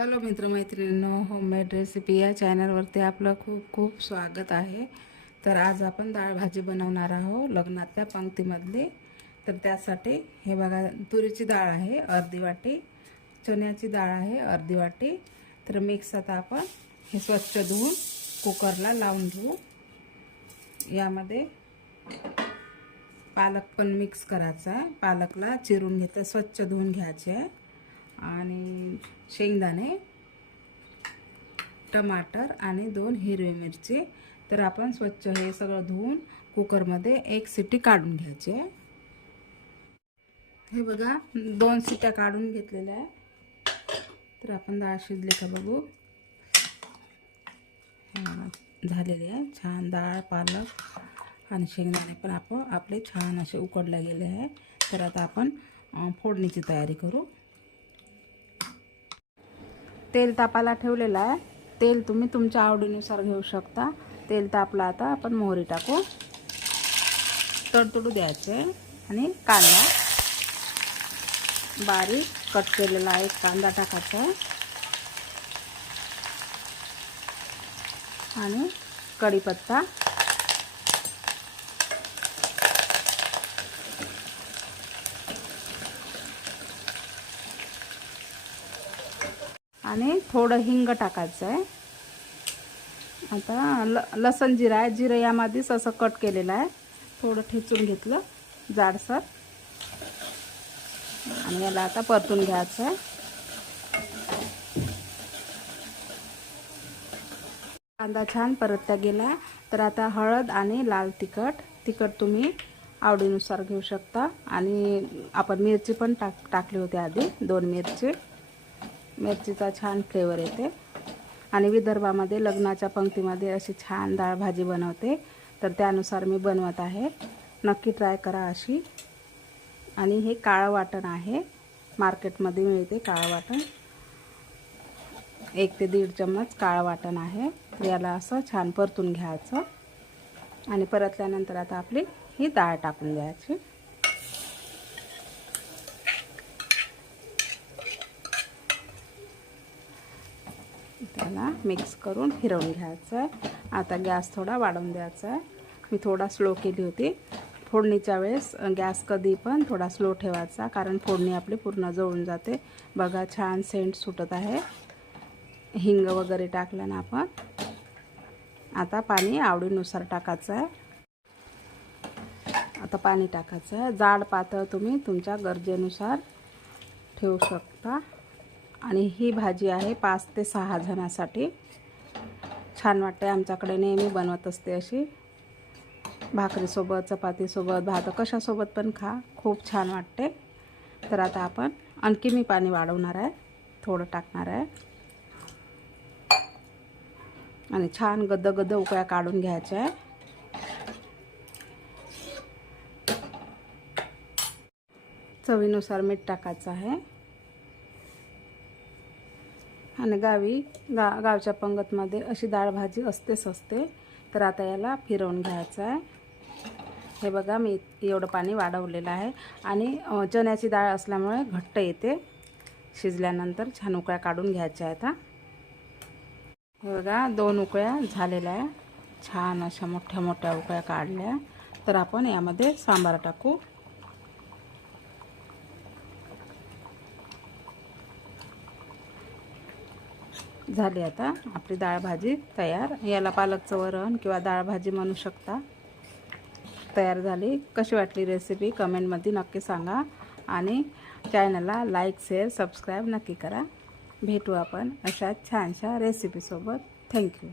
Hello मित्रमैत्रिणींनो homemade recipe या चॅनलवरती आपलं खूप खूप स्वागत आहे. तर आज आपण डाळ भाजी बनवणार आहोत लग्नातल्या पंक्तीमधली. तर त्यासाठी हे बघा तुरीची डाळ आहे अर्धी वाटी. चण्याची डाळ आहे अर्धी वाटी. तर मिक्स आता आपण हे स्वच्छ धुवून कुकरला लावून घेऊ. यामध्ये पालक पण मिक्स करायचा आहे. पालकला चिरून घेतलं स्वच्छ धुवून घ्यायचे आहे. आणि शेंगदाणे टमाटर आणि दोन हिरवी मिरची. तर आपण स्वच्छ हे सगळं धुवून कुकरमध्ये एक सिटी काढून घ्यायची हे बघा दोन सिट्या काढून घेतलेल्या आहे. तर आपण डाळ शिजली का बघू? झालेली आहे. छान डाळ पालक आणि शेंगदाणे पण आपण आपले छान असे उकडले गेले आहे तर आता आपण फोडणीची तयारी करू. तेल तापाला ठेवलेलं आहे. तेल तुम्ही तुमच्या आवडीनुसार घेऊ शकता. तेल तापला आता आपण मोहरी टाकू. तडतडू द्यायचे. आणि कांदा. बारीक कट केलेला आहे. कांदा टाकायचा आहे. आणि कढीपत्ता. आणि थोडं हिंग टाकायचं आहे. आता ल लसण जिरा आहे. जिरं यामध्येच असं कट केलेलं आहे. थोडं ठेचून घेतलं जाडसर. आणि याला आता परतून घ्यायचं आहे. कांदा छान परतता गेला तर आता हळद आणि लाल तिखट. तिखट तुम्ही आवडीनुसार घेऊ शकता. आणि आपण मिरची पण टाक टाकली होती आधी. दोन मिरची. मिरचीचा छान फ्लेवर येते. आणि विदर्भामध्ये लग्नाच्या पंक्तीमध्ये अशी छान डाळ भाजी बनवते. तर त्यानुसार मी बनवत आहे. नक्की ट्राय करा अशी. आणि हे काळं वाटण आहे. मार्केटमध्ये मिळते काळं वाटण. एक ते दीड चम्मच काळं वाटण आहे. याला असं छान परतून घ्यायचं. आणि परतल्यानंतर आता आपली ही डाळ टाकून द्यायची. त्याला मिक्स करून फिरवून घ्यायचं. आहे आता गॅस थोडा वाढवून द्यायचा. आहे मी थोडा स्लो केली होती. फोडणीच्या वेळेस गॅस कधी पण थोडा स्लो ठेवायचा कारण फोडणी आपली पूर्ण जळून जाते. बघा छान सेंट सुटत आहे. हिंग वगैरे टाकलं ना आपण. आता पाणी आवडीनुसार टाकायचं. आहे आता पाणी टाकायचं. आहे जाड पातळ तुम्ही तुमच्या गरजेनुसार ठेवू शकता. आणि ही भाजी आहे पाच ते सहा जणांसाठी. छान वाटते आमच्याकडे नेहमी बनवत असते अशी. भाकरीसोबत चपातीसोबत भात कशासोबत पण खा खूप छान वाटते. तर आता आपण आणखी मी पाणी वाढवणार आहे थोडं टाकणार आहे. आणि छान गद्द गद्द उकळ्या काढून घ्यायच्या आहे. चवीनुसार मीठ टाकायचं आहे. आणि गावी गा गावच्या पंगतमध्ये अशी डाळ भाजी असतेच असते. तर आता याला फिरवून घ्यायचं आहे. हे बघा मी एवढं पाणी वाढवलेलं आहे. आणि चण्याची डाळ असल्यामुळे घट्ट येते. शिजल्यानंतर छान उकळ्या काढून घ्यायच्या आहेत आता हे बघा दोन उकळ्या झालेल्या आहे. छान अशा मोठ्या मोठ्या उकळ्या काढल्या. तर आपण यामध्ये सांबार टाकू. झाली आता. आपली डाळ भाजी तयार. याला पालकचं वरण किंवा डाळ भाजी म्हणू शकता. तयार झाली. कशी वाटली रेसिपी कमेंटमध्ये नक्की सांगा. आणि चॅनलला लाईक शेअर सबस्क्राईब नक्की करा. भेटू आपण अशा छानशा रेसिपीसोबत थँक्यू